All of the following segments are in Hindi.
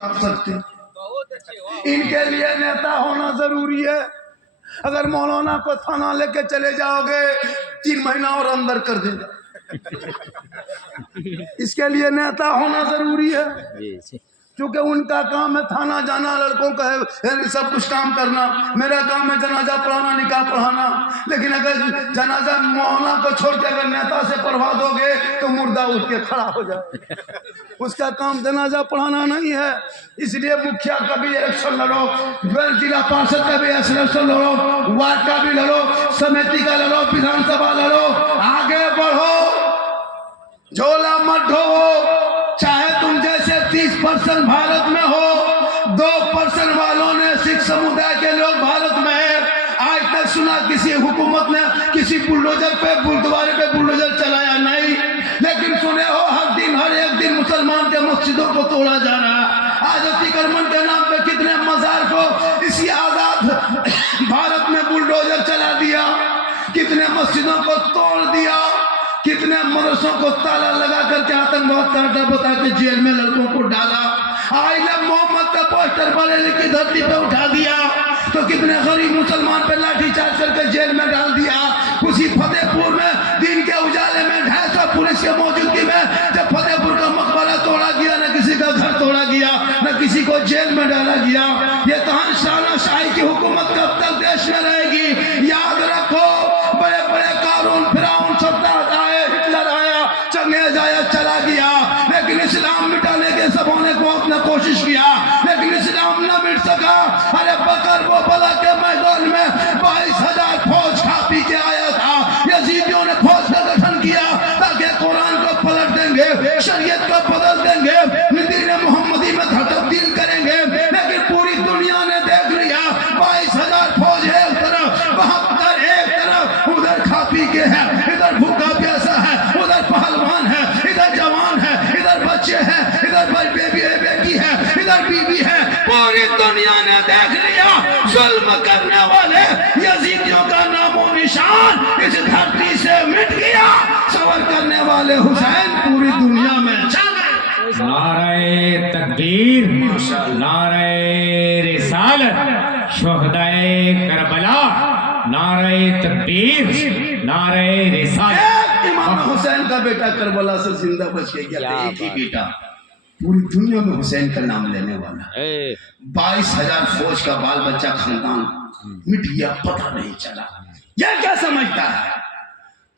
कर सकते। इनके लिए नेता होना जरूरी है। अगर मौलाना को थाना लेके चले जाओगे 3 महीना और अंदर कर देगा। इसके लिए नेता होना जरूरी है, क्योंकि उनका काम है थाना जाना, लड़कों का है सब कुछ काम करना। मेरा काम है जनाजा पढ़ाना, निकाह पढ़ाना। लेकिन अगर जनाजा मौलाना को छोड़ के अगर नेता से पढ़वा दोगे तो मुर्दा उठ के खड़ा हो जाए। उसका काम जनाजा पढ़ाना नहीं है। इसलिए मुखिया का भी इलेक्शन लड़ो, जिला पार्षद का भी इलेक्शन लड़ो, वार्ड का भी लड़ो, समिति का लड़ो, विधानसभा लड़ो, आगे बढ़ो, झोला मत ढो। चाहे तुम जैसे 30% भारत में हो, 2% वालों ने सिख समुदाय के लोग भारत में है। आज तक सुना किसी हुकूमत ने किसी बुलडोजर पे, गुरुद्वारे पे बुलडोजर चलाया नहीं। लेकिन सुने हो हर एक दिन मुसलमान के मस्जिदों को तोड़ा जा रहा है। आज अतिक्रमण के नाम पे कितने मजार को इसी आजाद भारत में बुलडोजर चला दिया, कितने मस्जिदों को तोड़ दिया, कितने मदरसों को ताला लगा करके आतंकवाद काटा बता के जेल में लड़कों को डाला। आइला मोहम्मद का पोस्टर बरेली की धरती पे उठा दिया तो कितने गरीब मुसलमान पे लाठीचार्ज करके जेल में डाल दिया। उसी फतेहपुर में दिन के उजाले में 250 पुलिस के मौजूदगी में जब फतेहपुर का मकबरा तोड़ा गया, न किसी का घर तोड़ा गया, न किसी को जेल में डाला गया। ये तानाशाही की हुकूमत कब तक देश में रहेगी? याद रखो, बड़े बड़े कानून फिरौन सद्दाम आए, हिटलर आया, चंगेज आया, चला गया, लेकिन इस्लाम मिटाने के सबों ने को अपना कोशिश किया, लेकिन इस्लाम न मिट सका। अरे बकर वो बला के मैदान में 22,000 फौज खा पी के आया था। यजीदियों ने फौज का गठन किया ताकि कुरान को पलट देंगे, शरीयत को बदल देंगे, दीन मोहम्मदी में तब्दील करेंगे। लेकिन पूरी दुनिया ने देख लिया 22,000 फौज एक तरफ, 72 एक तरफ, उधर खा पी के है, इधर भूखा प्यासा है, उधर पहलवान है, इधर जवान है, इधर बच्चे हैं, इधर बेबी है, बेटी है, इधर बीबी है। पूरी दुनिया ने देख लिया जुल्म करने वाले यजीदियों का नामो निशान इस धरती से मिट गया। सबर करने वाले हुसैन पूरी दुनिया में छा गए। नारे तकबीर, नारे रिसालत, शुहदाए करबला, नारे तकबीर, नारे रिसालत। इमाम हुसैन का बेटा करबला से जिंदा बच के गया था, एक ही बेटा, पूरी दुनिया में हुसैन का नाम लेने वाला। 22,000 फौज का बाल बच्चा खानदान मिट गया, पता नहीं चला। यह क्या समझता है?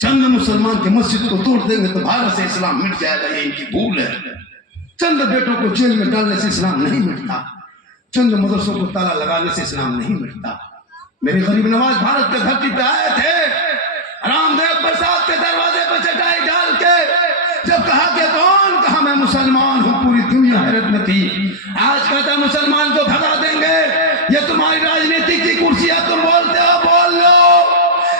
चंद मुसलमान के मस्जिद को तोड़ देंगे तो भारत से इस्लाम मिट जाएगा, ये इनकी भूल है। चंद बेटों को जेल में डालने से इस्लाम नहीं मिटता, चंद मदरसों को ताला लगाने से इस्लाम नहीं मिटता। मेरे गरीब नवाज भारत के धरती पे आए थे, रामदेव प्रसाद के दरवाजे पर चटाई डाल के जब कहा कि कौन, कहा मैं मुसलमान हूँ, पूरी दुनिया हैरत में थी। आज कहता मुसलमान को भगा देंगे, ये तुम्हारी राजनीति की कुर्सी है, तुम बोलते हो बोल लो।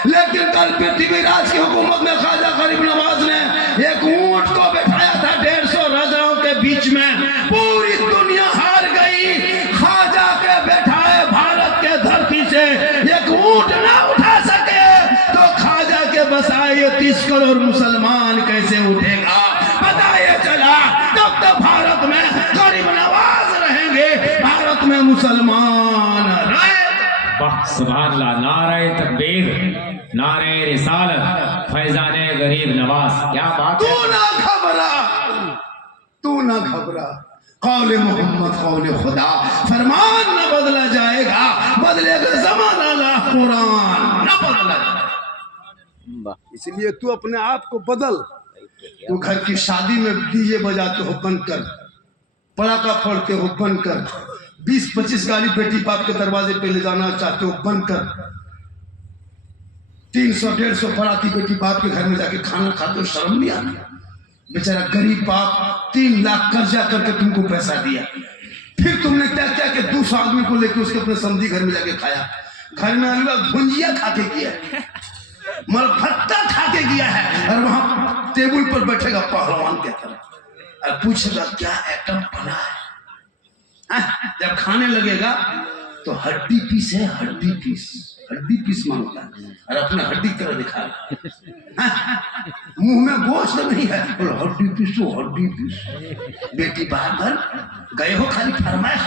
लेकिन कल पृथ्वीराज की हुकूमत में ख्वाजा गरीब नवाज ने एक ऊंट को बैठाया था 150 राजाओं के बीच में। पूरी दुनिया हार गई, ख्वाजा के बैठाए भारत के धरती से एक ऊंट ना उठा सके तो ख्वाजा के बसाए 30 करोड़ मुसलमान कैसे उठेगा? बताइए चला। तब तो भारत में गरीब नवाज रहेंगे, भारत में मुसलमान रहेंगे। सुभान अल्लाह, नारे तकबीर, नारे रिसालत, फैजाने गरीब नवाज। क्या बात तू ना घबरा, तू ना घबरा, कौले मोहम्मद कौले खुदा, फरमान न बदला जाएगा, बदलेगा ज़माना ला कुरान न बदला जाएगा। इसलिए तू अपने आप को बदल। तू घर की शादी में डीजे बजाते हो बंद कर, पटाखा फोड़ते हो बंद कर, 20-25 गाड़ी बेटी बाप के दरवाजे पे ले जाना चाहते हो बंद कर, 300-150 बाराती बेटी बाप के घर में जाके खाना खाते हो, शर्म नहीं आती? बेचारा गरीब बाप 3 लाख कर्जा करके तुमको पैसा दिया, फिर तुमने क्या किया कि 200 आदमी को लेकर उसके अपने समधी घर में जाके खाया। घर में अलवा भुंजिया खा के गया है, मरभट्टा खा के गया है, और वहां टेबल पर बैठेगा पहलवान के तरह और पूछेगा क्या आइटम बना है। जब खाने लगेगा तो हड्डी पीस है, हड्डी पीस मांगता है और अपना हड्डी तरह दिखा रहा है। मुंह में गोश्त नहीं है, बोलो हड्डी पीस। बेटी बाहर घर गए हो खाली फरमाइश,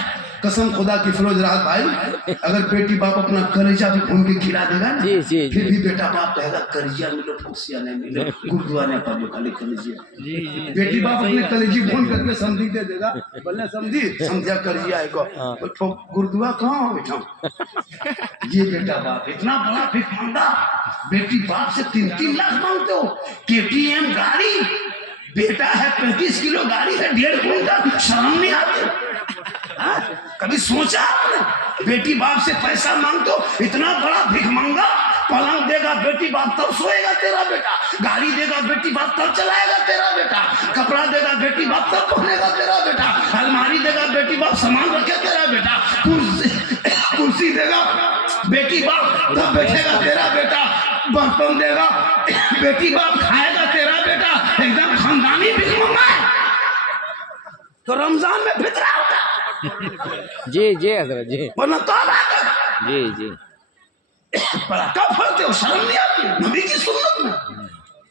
कसम खुदा की फिरोज राहत भाई, अगर बेटी बाप अपना कलेजा भी भून के खिला देगा ना, फिर भी बेटा बाप कहेगा कलेजा मिलो, फुसिया नहीं मिलो, गुरुद्वारा ने पालो खाली कलेजिया। बेटी बाप अपने कलेजी भून करके समझी दे देगा, बोले समझिया कलेजिया है को गुरुद्वारा कहाँ हो बेटा। ये बेटा बाप इतना बड़ा भिख मांगा, बेटी बाप से 3-3 लाख मांगते हो। KTM गाड़ी, बेटा है 35 किलो गाड़ी है, 1.5 क्विंटल, शर्म नहीं आती। कभी सोचा आपने बेटी बाप से पैसा मांगते हो, इतना बड़ा भिख मांगा। पलंग देगा बेटी बाप तब सोएगा तेरा बेटा, गाड़ी देगा बेटी बाप तब चलाएगा तेरा बेटा, कपड़ा देगा बेटी बाप तब पहनेगा तेरा बेटा, अलमारी देगा बेटी बाप सामान रखे तेरा बेटा, कुर्सी देगा बेटी बाप तब बैठेगा तेरा बेटा, बर्तन देगा बेटी बाप खाएगा तेरा बेटा। एकदम खानदानी भिख मांगा है। तो रमजान में फितरा होता जी हजरत जी, वरना तो बात जी पड़ाका फोड़ते हो, शर्म नहीं आती नबी की सुन्नत में।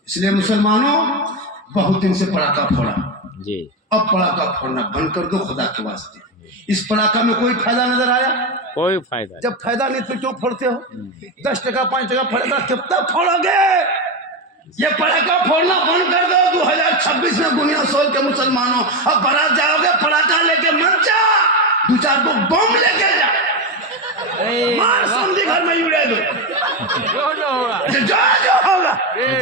इसलिए मुसलमानों बहुत दिन से पड़ाका फोड़ा जी, अब पड़ाका फोड़ना बंद कर दो खुदा के वास्ते। इस पड़ाका में कोई फायदा नजर आया? कोई फायदा। जब फायदा नहीं तो क्यों फोड़ते हो? 10 टका 5 टका फोड़ेगा, कब तक फोड़ोगे? ये पड़ाका फोड़ना बंद कर दो। 2026 में दुनिया सोल के मुसलमानों, अब बारात जाओगे पड़ाका लेके मत जा, 2-4 को बम लेके जा, मार समझी घर में उड़ा दो, जो होगा।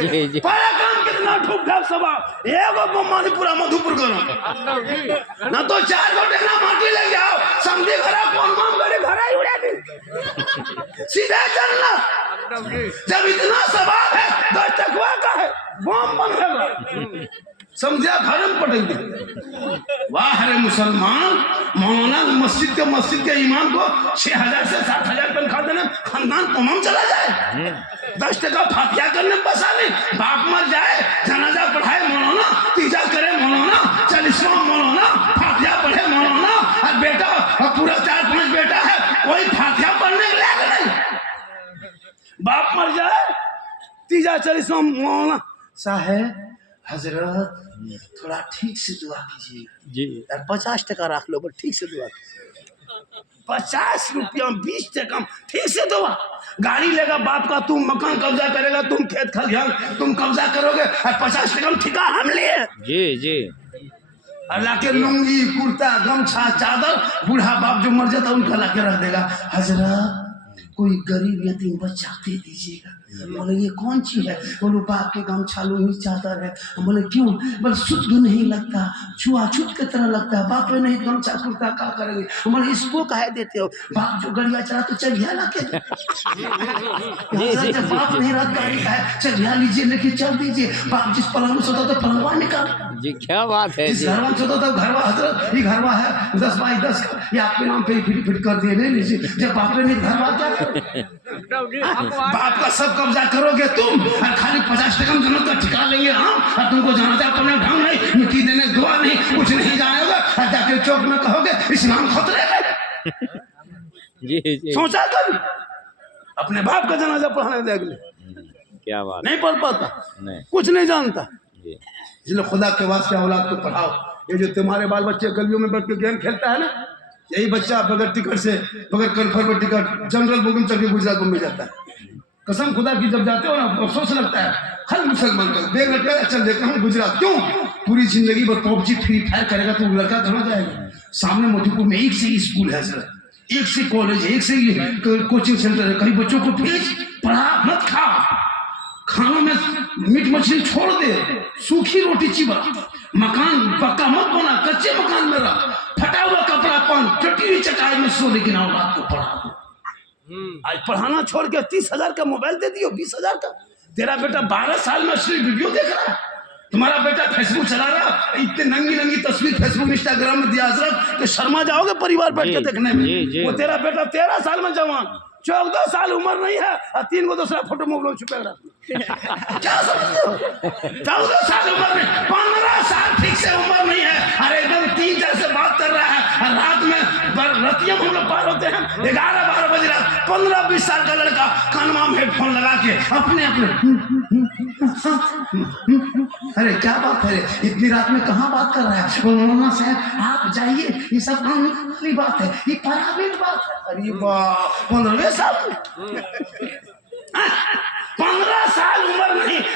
जी पड़ाका कितना ठुक ढाक सवाब, एगो बम पूरा मधुपुर करो ना, तो 4 गो डेना माटी ले जाओ, समझी घर कौन बम करे घर ही उड़ा दे, सीधे चलना। जब इतना सवाब है 10 टकवा का है, बम बनेगा, समझा घर में पटेंगे। वाह रे मुसलमान, मौलाना मस्जिद के इमाम को 6,000 से 7,000 तनख्वाह देने खानदान तमाम चला जाए। 10 टका फातिहा करने बसा नहीं, बाप मर जाए जनाजा पढ़ाए मौलाना, तीजा करे मौलाना, 40वां मौलाना, फातिहा पढ़े मौलाना, और बेटा और पूरा 4-5 बेटा है, कोई फातिहा पढ़ने के लायक नहीं। बाप मर जाए तीजा 40वां मौलाना, साहेब हजरत थोड़ा ठीक से दुआ कीजिए जी, 50 टका रख लो, बस ठीक से दुआ कीजिए। 50 रुपया 20 टका ठीक से दुआ। गाड़ी लेगा बाप का, तुम मकान कब्जा करेगा, तुम खेत खलिहान तुम कब्जा करोगे, और 50 टका ठिका हम लिए। जी अल्लाह के लुंगी कुर्ता गमछा चादर बूढ़ा बाप जो मर जाता उनका ला के रख देगा। हजरत कोई गरीब यतीम बच्चा दे दीजिएगा। बोले ये कौन चीज है? बोलो बाप के गमछा लुंगी चादर है। बोले क्यों? बोले शुद्ध नहीं लगता, छुआछूत की तरह लगता है, बाप नहीं गमछा कुर्ता क्या करेंगे? बोले इसको काहे देते हो? बाप जो गड़िया चला तो चलिया ला के जब बाप नहीं रख गाड़ी है, चलिया लीजिए लेके चल दीजिए। बाप जिस पलंग में सोता तो पलंगवा निकाल जी, क्या बात है। जिस घरवा में सोता तो घरवा, हजरत ये घरवा है 10x10 का, ये आपके नाम पे फिट कर दिए, ले लीजिए। जब बाप ने घरवा क्या बाप का सब कब्जा करोगे तुम, और खाली 50 टका में जन्नत का ठिका लेंगे हम, और तुमको जनाजा पढ़ने ढंग नहीं, मिट्टी देने दुआ नहीं, कुछ नहीं जानेगा, और जाके चौक में कहोगे इस्लाम खतरे में। जी सोचा कभी अपने बाप का जनाजा पढ़ाने देख, क्या बात नहीं पढ़ पाता, नहीं कुछ नहीं जानता। जी, इसलिए खुदा के वास्ते औलाद को पढ़ाओ। ये जो तुम्हारे बाल बच्चे गलियों में बैठ के गेम खेलता है ना, यही बच्चा बगैर टिकट से, बगैर कन्फर्म टिकट जनरल बुकिंग चल के गुजरात में जाता है। कसम खुदा की जब जाते हो ना अफसोस लगता है, हर मुसलमान का बेग लटका चल देते हैं गुजरात। क्यों? पूरी जिंदगी भर PUBG फ्री फायर करेगा तो लड़का कहाँ जाएगा? सामने मधुपुर में एक से ही स्कूल है सर, एक से कॉलेज है, एक से कोचिंग सेंटर है। कहीं बच्चों को भेज, पढ़ा मत खा, खानों में मीट मछली छोड़ दे, सूखी रोटी चिबा, मकान पक्का मत बना, कच्चे मकान में रह, फटा हुआ कपड़ा पहन, टटी हुई चटाई में सो, लेकिन औलाद को पढ़ा। आज पढ़ाना छोड़ के 30,000 का मोबाइल दे दियो, 20,000 का। तेरा बेटा 12 साल में अश्लील वीडियो देख रहा है, तुम्हारा बेटा फेसबुक चला रहा, इतने नंगी तस्वीर फेसबुक इंस्टाग्राम में दिया हजरत तो शर्मा जाओगे परिवार बैठ के देखने में। वो तेरा बेटा 13 साल में जवान, 14 साल उम्र नहीं है, और 3 को दूसरा फोटो मोबाइल छुपे रहा। क्या समझते हो? 14 साल उम्र में, 15 साल ठीक से उम्र नहीं है, अरे एकदम 3-4 से बात कर रहा है, और रात में रतिया हम लोग पार होते हैं 11-12 बजे रात 15-20 साल का लड़का कानमा में हेडफोन लगा के अपने अरे क्या बात है इतनी रात में कहाँ बात कर रहा है मौलाना साहब आप जाइए ये सब काम वाली बात है ये प्राइवेट बात है अरे वाह 15वें साल